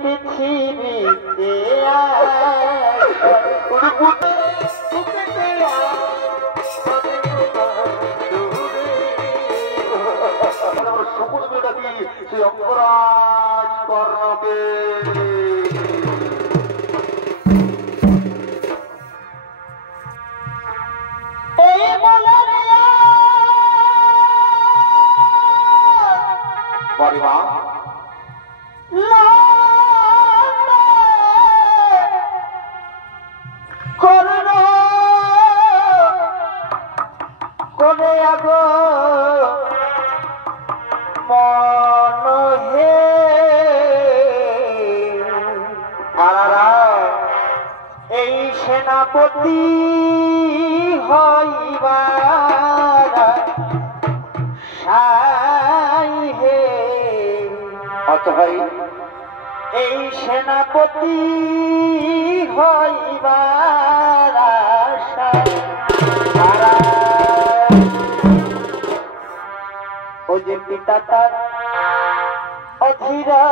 পৃথিবীতে শপথ করে ডাকি সেই অঙ্গরাজ কর্ণকে। এই সেনাপতি হইবার সাই হে এই সেনাপতি হইবার ও যে পিতা তার অধীরা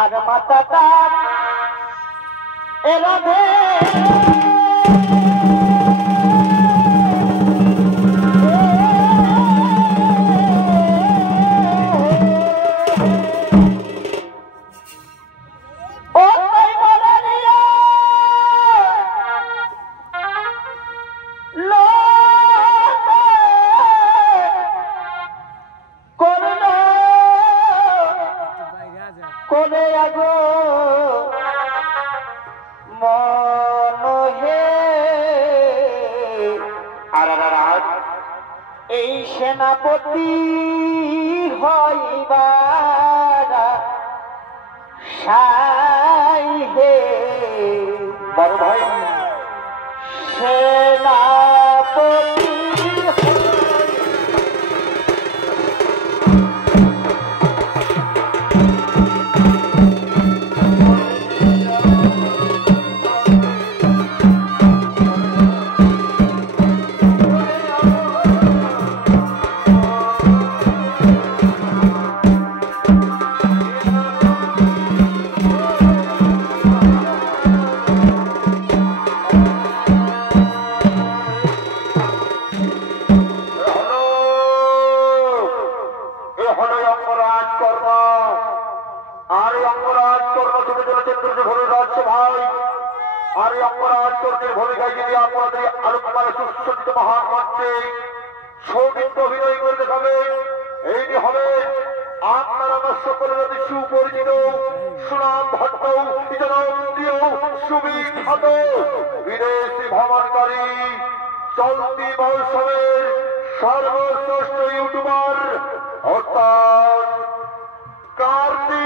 আর মাতা তার এরাধে এই সেনাপতি হইবার সাই হে বড় ভাই সেনাপতি অভিনয় করে দেখাবে। এইটি হবে আপনার আমার সকলের অতি সুপরিচিত সুনাম ভট্ট জনপ্রিয় সুবিখ্যাত বিদেশি ভ্রমণকারী চলতি মৌসুমের সর্বশ্রেষ্ঠ ইউটিউবার অর্থাৎ কার্তিক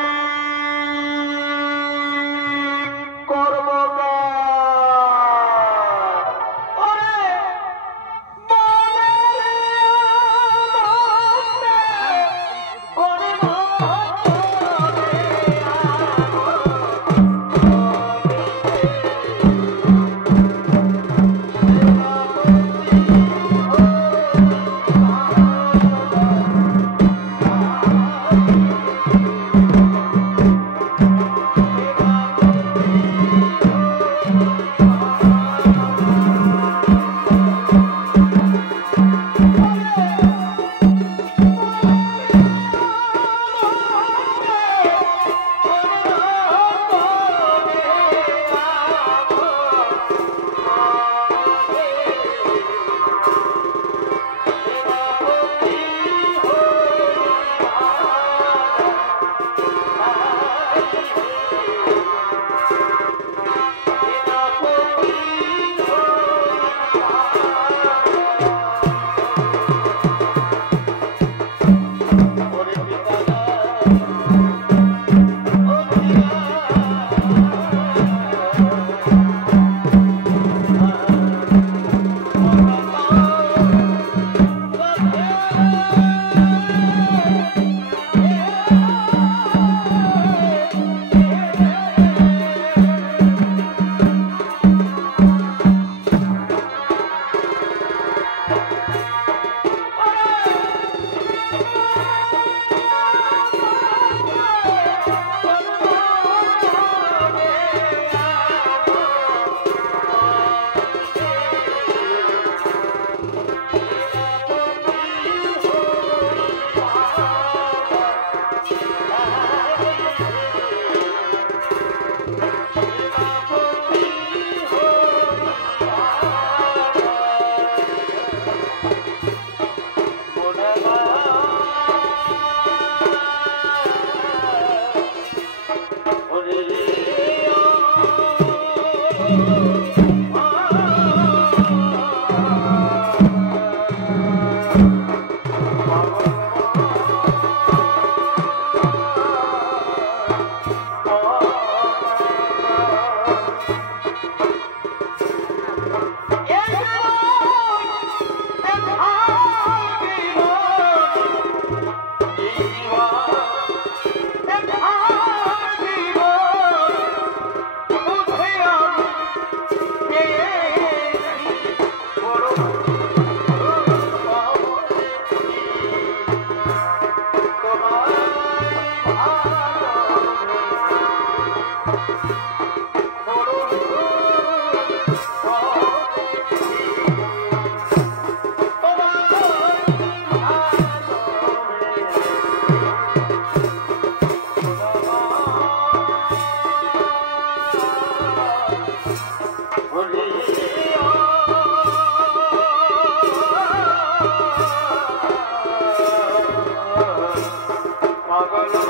কর্মকার। Oh,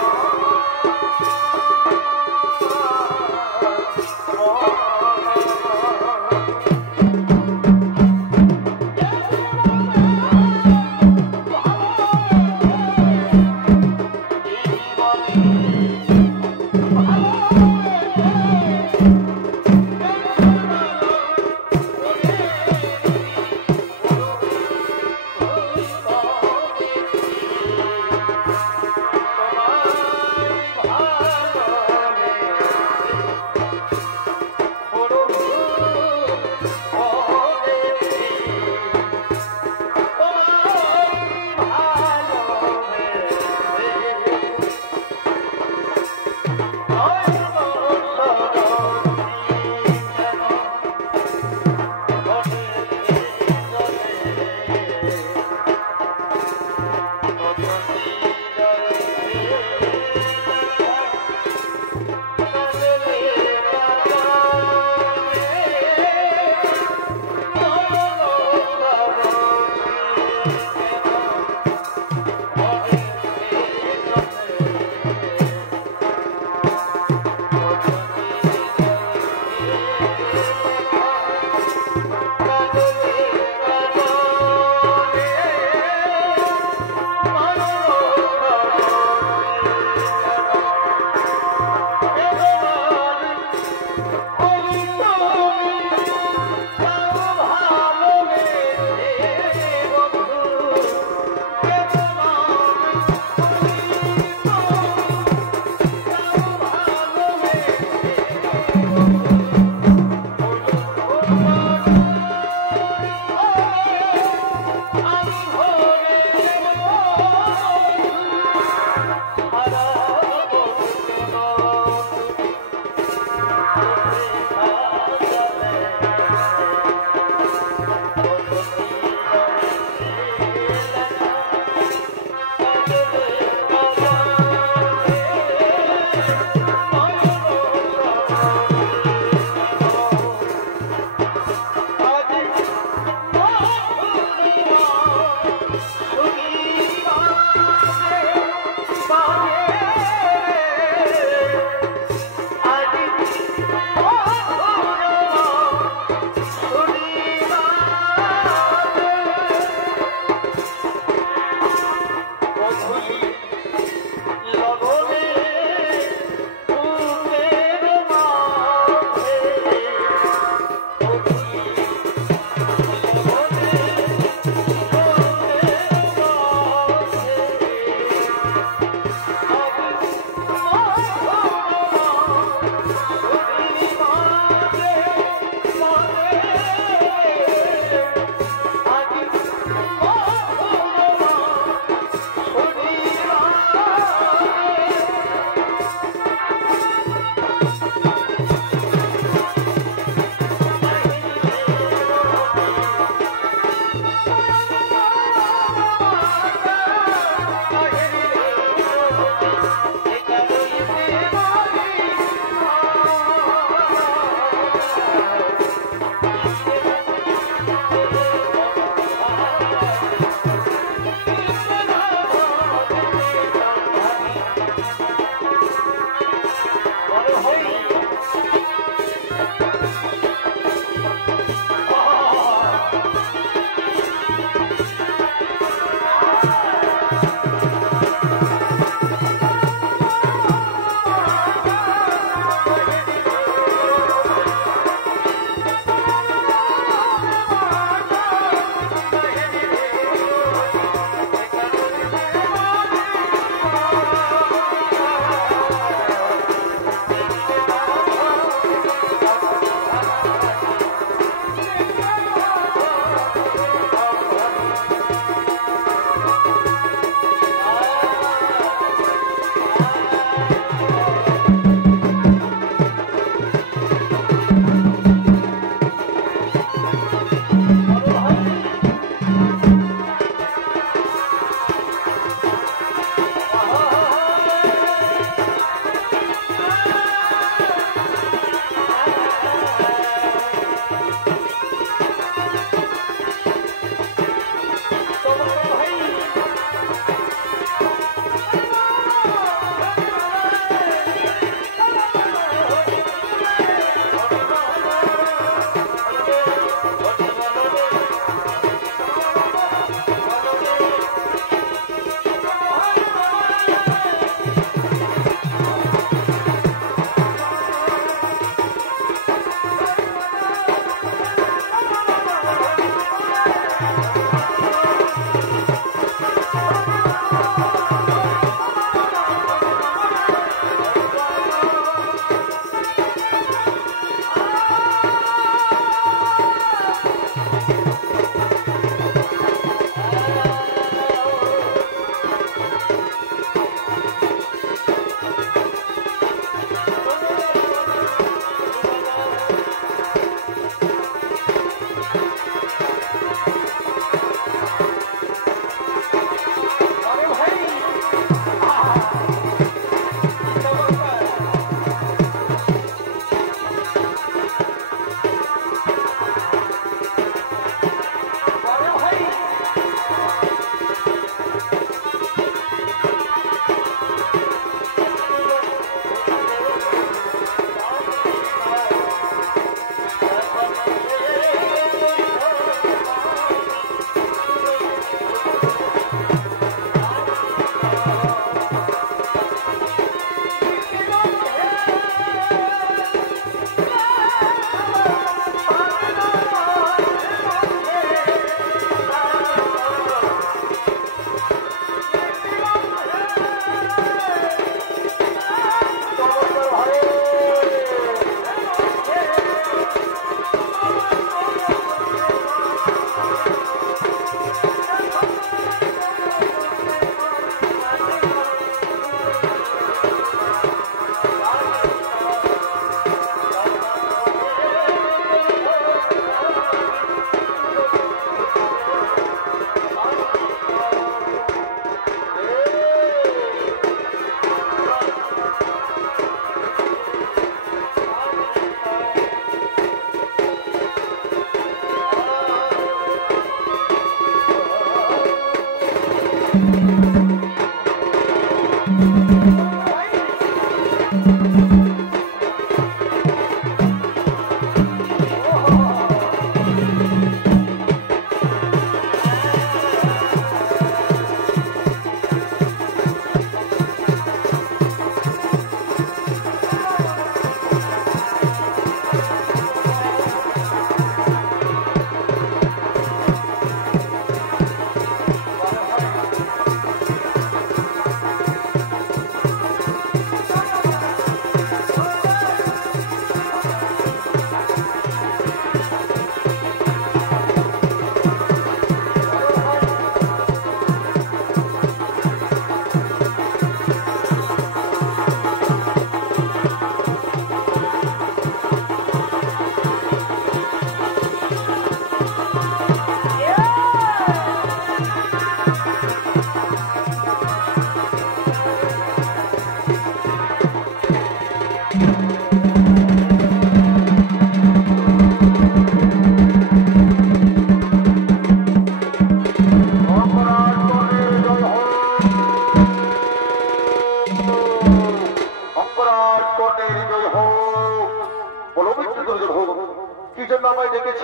কি জন্য আমায় ডেকেছ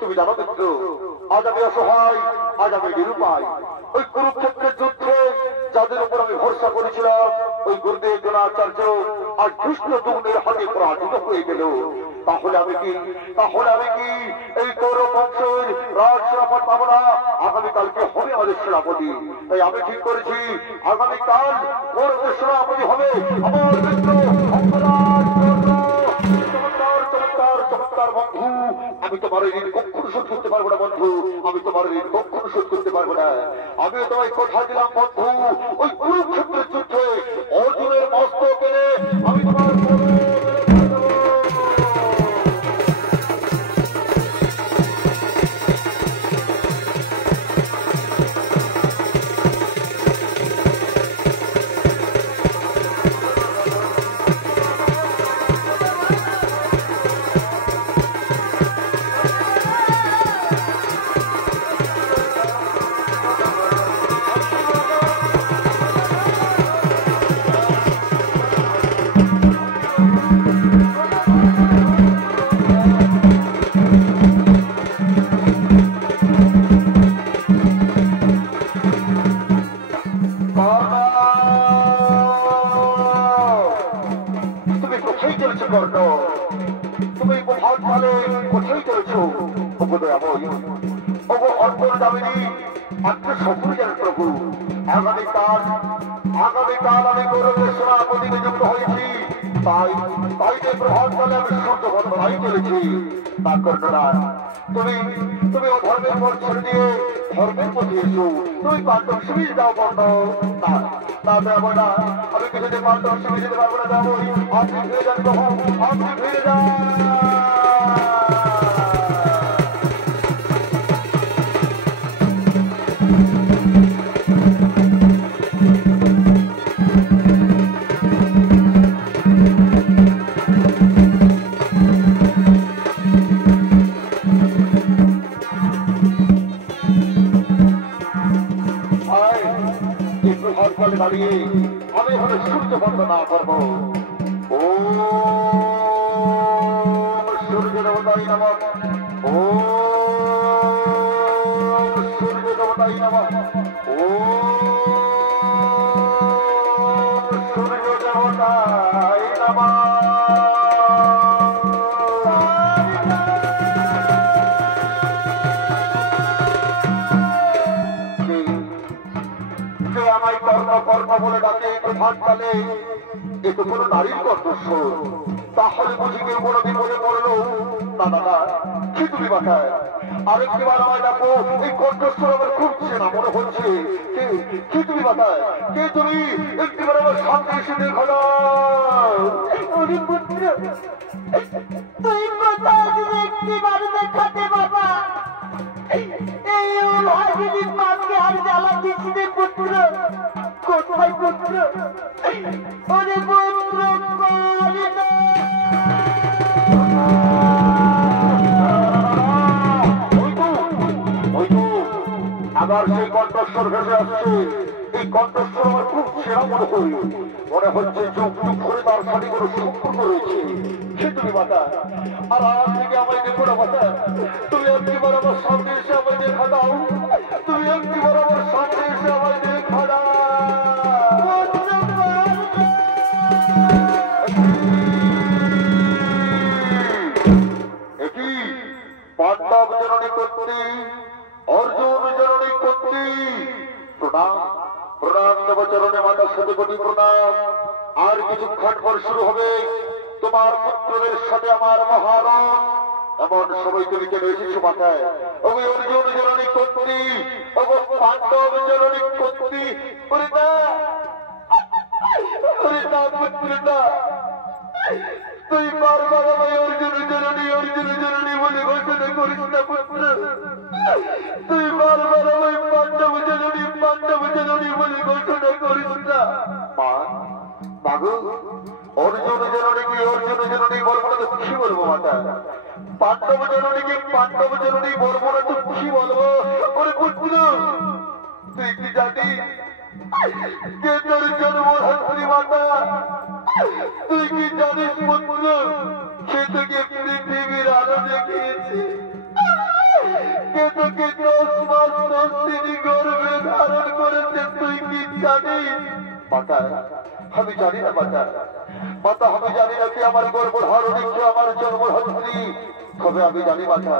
তুমি জানো মিত্র? আজ আমি অসহায়, আজ আমি নিরুপায়। ওই কুরুক্ষেত্রের যুদ্ধে যাদের উপর আমি ভরসা করেছিলাম, ওই গুরুদেব দ্রোণাচার্য আর কৃষ্ণ দুগ্নের হাতে পরাজিত হয়ে গেল। তাহলে আমি কি এই কৌরব বংশের রাজ সেনাপতি পাবো না? আগামীকালকে হবে আমাদের সেনাপতি। তাই আমি ঠিক করেছি আগামীকাল কৌরবের সেনাপতি হবে আমার মিত্র অঙ্গরাজ কর্ণ। চমৎকার বন্ধু, আমি তোমার ঋণ কখনো শোধ করতে পারবো না বন্ধু, আমি তোমার ঋণ কখনো শোধ করতে পারবো না। আমি তোমায় কথা দিলাম বন্ধু, ওই কুরুক্ষেত্রের যুদ্ধে অর্জুনের মস্তক এনে আমি তোমার আগামীকাল আমি গৌরবের সেনাপতি নিযুক্ত হয়েছি। তাই প্রভাবকালে আমি সূর্য বন্ধনাই চলেছি। তা কর্ণরা, তুমি অধর্মের পথ ছেড়ে দিয়ে ধর্মের পথে এসো। তুমি পাণ্ডব শিবির দাও বন্ধ। না দেবো না, আমি কিছুতে পাণ্ডব শিবির দিতে পারবো না। যাবোই, আপনি ফিরে যান প্রভু, আপনি ফিরে যান। দাঁড়িয়ে আমি এখানে সূর্য বন্দনা করবো। ও সূর্য দেবতাই নমঃ, ও সূর্য দেবতাই নমঃ, ও সূর্য দেবতাই নমঃ। কর্ম বলে ডাকে প্রভাতকালে, এ তো কোনো নারীর কণ্ঠস্বর। তাহলে বুঝি কেউ কোনো বিপদে পড়লো? না না না, কি তুমি বাটায় আরেকটিবার আমায় ডাকো। এই কণ্ঠস্বর আমার খুব চেনা মনে হচ্ছে। কি তুমি বাটায়, কে তুমি? একটিবার আমার সামনে এসে দেখো না। তুই কোথাও যদি একটিবার দেখাতে বাবা, এই ভাগিনী মাকে আর জ্বালা দিচ্ছি রে পুত্র। কোথায় পুত্র? ওরে পুত্র আবার সেই কণ্ঠস্বর ভেসে আসছে। এই কণ্ঠস্বর আমার খুব সেরা মনে করি। মনে হচ্ছে যুগ যুগ ধরে তার সাথে কোনো সম্পর্ক রয়েছে। সে তুমি বাতা, আর আজ থেকে আমায় দেখো না বাতা। তুমি একটিবার আমার সামনে এসে আমায় দেখা দাও। তুমি একটিবার আমার সামনে এসে আমায় দেখা দাও। এটি পাণ্ডব জননী কর্ত্রী, অর্জুন জননী কর্ত্রী, প্রণাম প্রণাম দেব চরণে মাতার সাথে কোটি প্রণাম। আর কিছুক্ষণ পর শুরু হবে তোমার পুত্রদের সাথে আমার মহারণ। এমন সময় তুমি কেন এসেছো মাথায়? ওগো অর্জুন জননী কর্ত্রী, ওগো পাণ্ডব জননী কর্ত্রী, পুত্রটা তুই বারবার আমায় অর্জুন জননী বলে ঘোষণা করিস না পুত্র। তুই বারবার আমায় পাণ্ডব জননী বলে ঘোষণা করিস না। অর্জুন জননী বলবো না তো কি বলবো মাতা? পাণ্ডব জননী বলবো না তো কি বলবো? ওরে পুত্র, তুই কি জানিস কে তোর জন্মধাত্রী মাতা? তুই কি জানিস পুত্র সে তোকে পৃথিবীর আলো দেখিয়েছে, কে তোকে 10 মাস 10 দিন গর্ভে ধারণ করেছে, তুই কি জানিস? মাতা, আমি জানি না মাতা, মাতা আমি জানি না কি আমার গর্ভধারণী, কে আমার জন্মধাত্রী। তবে আমি জানি মাতা,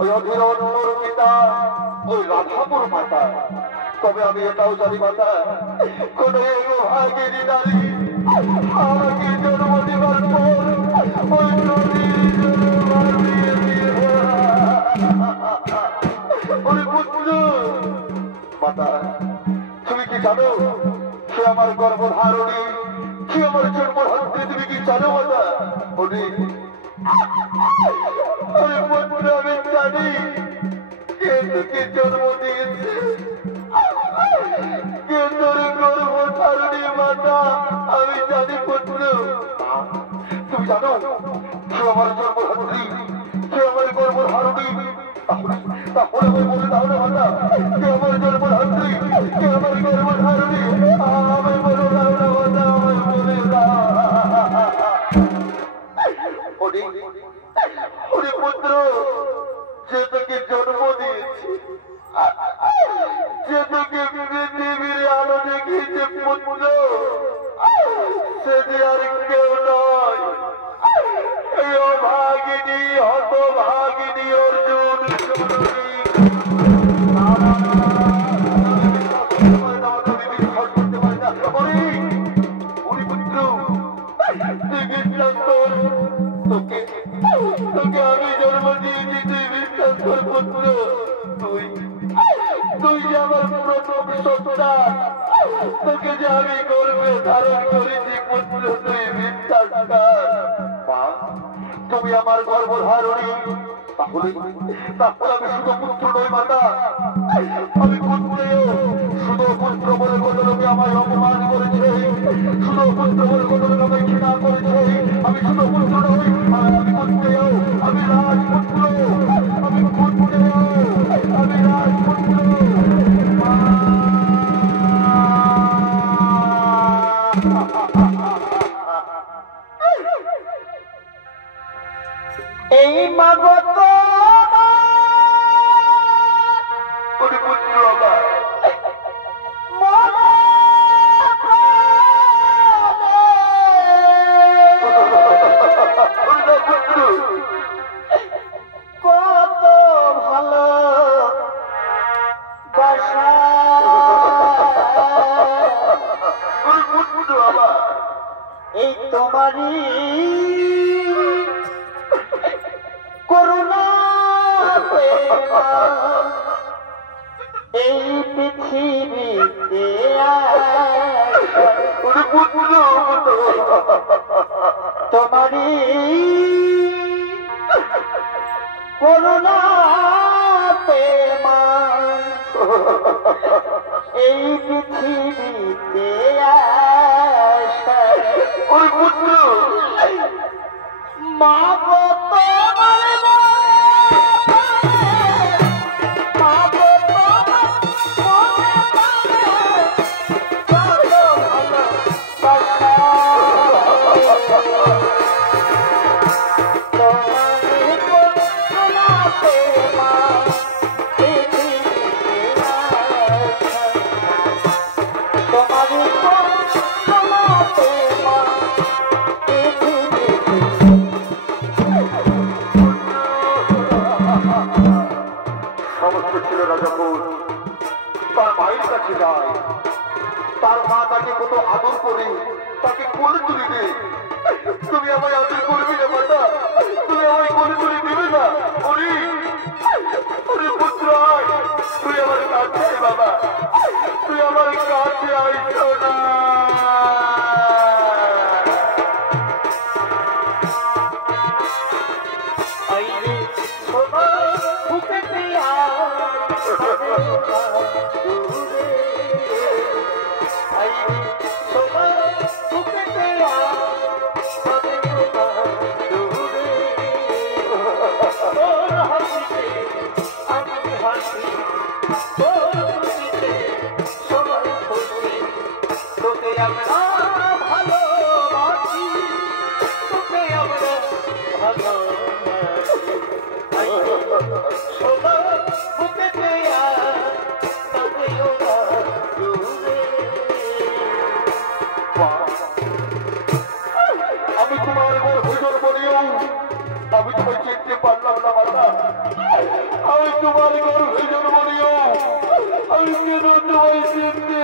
ওই অধীর অন্যর পিতা ওই রাধাপুর মাতা। তবে আমি এটাও জানি মাতা, কোন ভাগিনী নারী আমাকে জন্ম দেবার পর ওই মাতা, তুমি কি জানো সে আমার গর্ভধারণী, সে আমার জন্মধাত্রী? তুমি কি জানো মাতা? আমি জানি কে তোকে জন্ম দিয়েছে, কে তোর গর্ভধারণী মাতা, আমি জানি পুত্র। তুমি জানো সে আমার জন্মধাত্রী, সে আমার গর্ভধারণী? তাহলে আমি বলে দাও না মাতা, কে আমার জন্মধাত্রী, কে আমার গর্ভধারণী? আমি বলে দাও না মাতা, আমি বলে দাও। ওরে পুত্র, যে তোকে জন্ম দিয়েছে, যে তোকে পৃথিবীর আলো দেখিয়েছে পুত্র, সে যে আর কেউ নয়, এই অভাগিনী হতভাগিনী অর্জুন। তোকে আমি জন্ম দিয়েছি, তুই বিশ্বাস কর পুত্র, তুই যে আমার প্রথম সন্তান, তোকে যে আমি গর্ভে ধারণ করেছি পুত্র, তুই বিশ্বাস কর। তুমি আমার গর্ভধারণী, তাহলে আমি শুধু পুত্র নই মাতা, আমি পুত্রেও শুধু পুত্র বলে কত লোকে আমায় অপমান করেছে, শুধু পুত্র বলে কত লোক আমায় ঘৃণা করেছে। আমি শুধু পুত্র নই, আমি পুত্রেও, আমি রাজপুত্র, আমি পুত্রেও, আমি রাজপুত্র। এই মাগত পুত্র আমার কত ভালো বাসা, এই তোমারই করুণা এই পৃথিবীতে তোমারই করুণা এই পৃথিবীতে মা গো সমস্ত ছেলেরা যখন তার মায়ের কাছে যায়, তার মা তাকে কত আদর করে তাকে কোলে তুলে দেয়। তুমি আমায় আদর করবি না মাতা, তুমি আমায় কোলে তুলে দিবে না? ওরে পুত্র, তুই আমার কাছে আয় বাবা, তুই আমার কাছে আয় সোনা। তোমার গর্ভে জন্ম নিও আমি কেন তোমায় চিনতে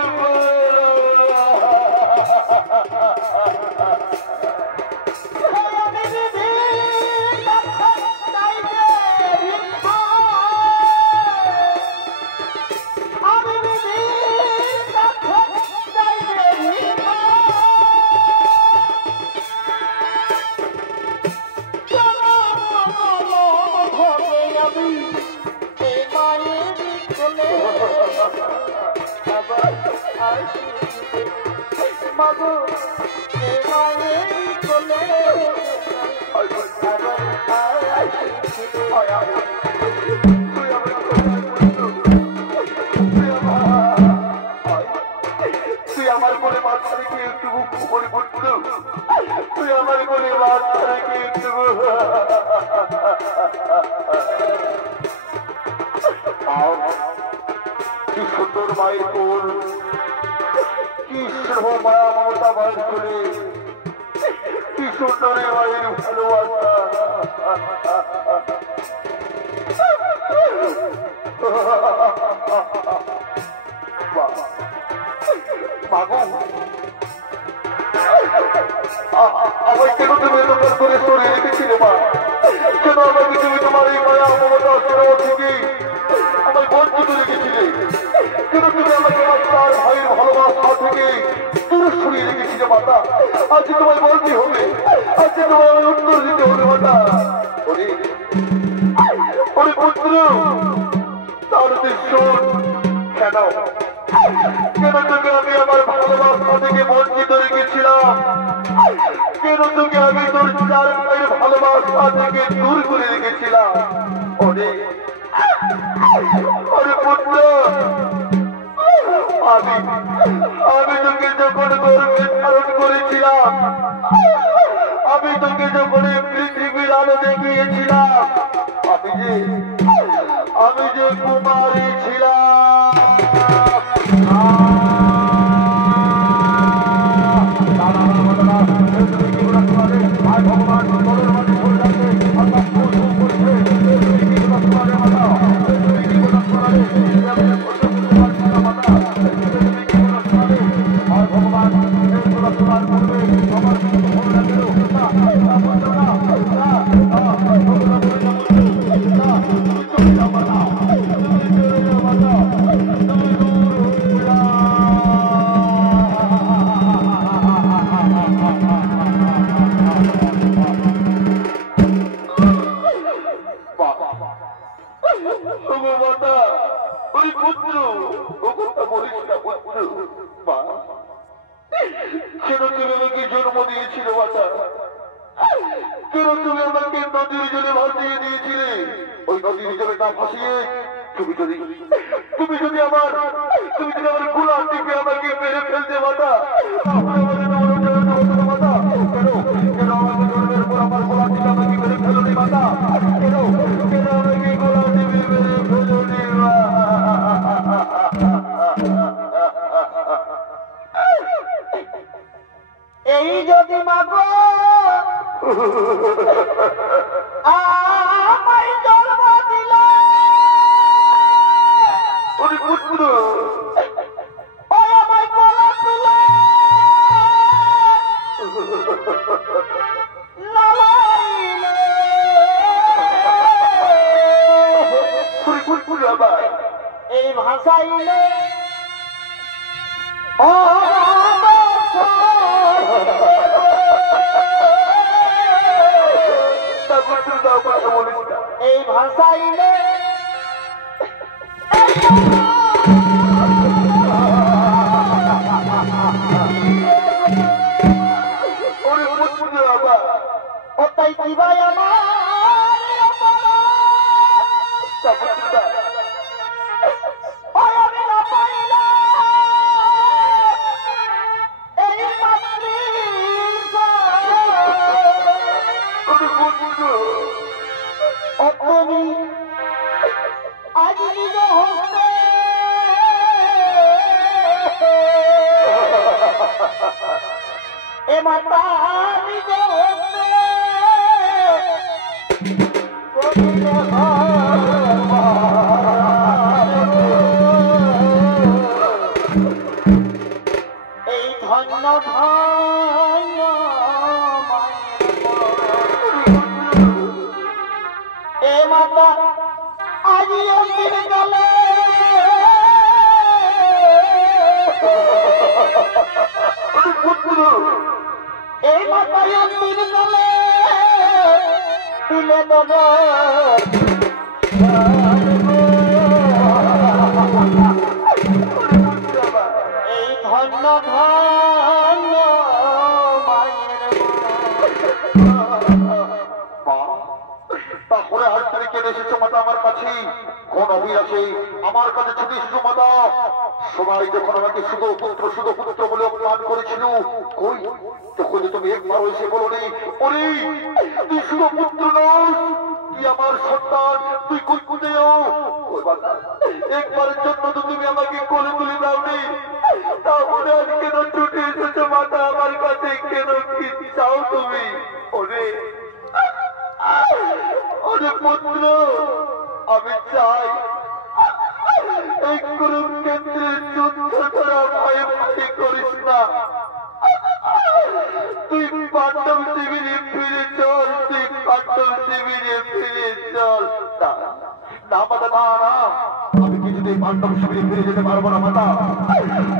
তুই আমার কোলে বাচ্চা রেখে একটু করে পড়তো তুই আমার কোলে বাচ্চা রেখে একটু কি সুন্দর মায়ের কোল কি স্নেহ মায়া মমতা বাস করে কি সুন্দর মায়ের ভালোবাসা আমায় কেন তুমি এরকম করে সরিয়ে রেখেছিলে মা কেন আমাকে তুমি তোমার এই মায়া মমতা স্নেহ থেকে আমায় বঞ্চিত রেখেছিলে কেন তুমি আমাকে আমার চার ভাইয়ের ভালোবাসা থেকে দূরে সরিয়ে রেখেছিলে মাতা আজকে তোমায় বলতে হবে আজকে তোমায় আমি উত্তর দিতে হবে মাতা ওরে পুত্র তাহলে তুই শোন কেন কেন তোকে আমি আমার ভালোবাসা থেকে বঞ্চিত রেখেছিলাম কেন তোকে আমি তোর চার ভাইয়ের ভালোবাসা থেকে দূর করে রেখেছিলাম ওরে পুত্র আমি তোকে যখন গর্ভে ধারণ করেছিলাম আমি তোকে যখন পৃথিবীর আলো দেখিয়েছিলাম আমি যে কুমারী ছিলাম জন্ম দিয়েছিল মাতা কেন তুমি আমাকে নদীর জলে ভাসিয়ে দিয়েছিলে ওই নদীর জলে না ভাসিয়ে তুমি যদি আমার গোলা টিপে আমাকে মেরে ফেলতে মাতা মাতা কেন আমাকে জন্মের পর আমার গোলা টিপে আমাকে মেরে ফেলনি মাতা কেন আমাকে গোলা টিপে মেরে ফেলনি এই যদি মাগো আমায় জন্ম দিলে পুত্র ওই আমায় কোলে তুলে নালাইলে এই ভাষাইলে এই ভাষাইলে ওটাই দিবাই আমার ধন্য ধন্য এ মাতা আজি অন্তিম কালে এই মাতাই অন্তিম কালে দিলে দন এই ধন্য ধন্য তাহলে আজ তুমি কেন এসেছো মাতা আমার কাছে? কোন অভিলাষে আমার কাছে ছুটে এসেছো মাতা? সবাই যখন আমাকে শুধু পুত্র বলে অপমান করেছিল, কই তখন তুমি একবার এসে বলোনি ওরে তুই শুধু পুত্র নস, তুই আমার সন্তান, তুই কই কোথাও একবারের জন্য তো তুমি আমাকে কোলে তুলে দাওনি। তাহলে আজ কেন ছুটে এসেছো মাতা আমার কাছে? কেন কি চাও তুমি? ওরে ওরে পুত্র, আমি চাই এই কুরুক্ষেত্রের যুদ্ধ করা ভয়ে ভয়ে করিস না। তুই পাণ্ডব শিবিরে ফিরে চল, তুই পাণ্ডব শিবিরে ফিরে চল। না মাতা, না না, আমি কিছুতেই পাণ্ডব শিবিরে ফিরে যেতে পারবো না মাতা।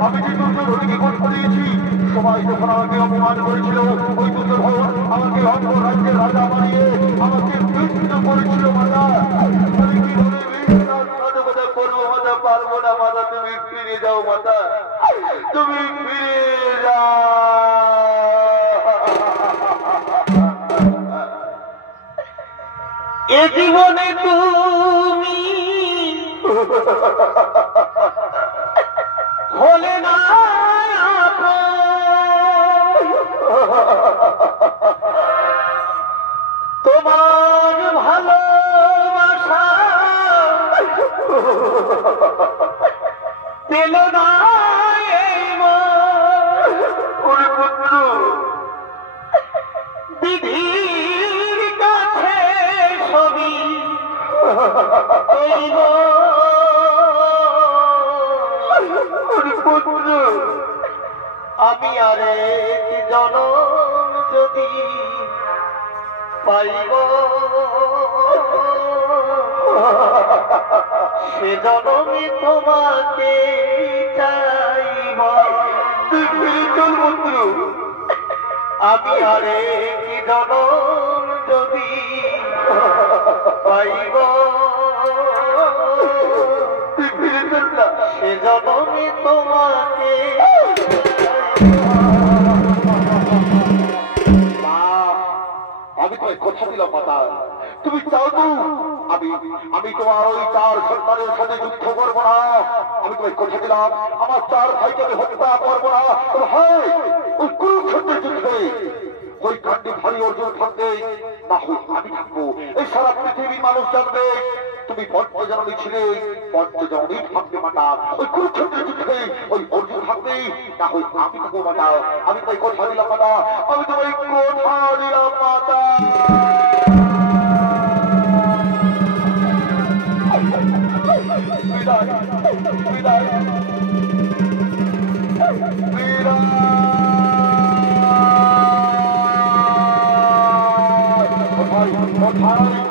আমি যে দুর্যোধনকে কষ্ট দিয়েছি, সবাই যখন আমাকে অপমান করেছিল, ওই দুর্যোধন আমাকে অন্য রাজ্যের রাজা বানিয়ে আমাকে বিচ্ছিন্ন করেছিল মাতা। আমি কি বলে কথা করবো মাতা? পারবো না মাতা, তুমি ফিরে যাও মাতা, তুমি ফিরে যাও। এ জীবনে তুমি হলে না তোমার ভালোবাসা পেল না এই পুত্র বিধির কাছে ছবি পুত্র আমি আরেক জনম যদি পাইব সে জনমে তোমাকে চাইব। তুই ফিরে চল পুত্র। আমি আরেক জনম যদি পাইব তুই ফিরে চল না। সে জনমে তোমাকে আমি তোমায় কথা দিলাম মাতা, তুমি চাও তো আমি তোমার ওই 4 সন্তানের সাথে যুদ্ধ করবো না। আমি তোমায় কথা দিলাম আমার 4 ভাইকে আমি হত্যা করবো না। হ্যাঁ, ওই কুরুক্ষেত্রের যুদ্ধে ওই কাণ্ডে ভারী অর্জুন থাকবে, না হয় আমি থাকবো। এই সারা পৃথিবীর মানুষ জানবে তুমি পঞ্চজননী ছিলে, পঞ্চজননী থাকবে মাতা। ওই কুরুক্ষেত্রের যুদ্ধে ওই অর্জুন থাকবে, না হয় আমি থাকবো মাতা। আমি তোমায় কথা দিলাম মাতা, আমি তোমায় কথা দিলাম মাতা। বিদায় বিদায় বিদায়। কোথায়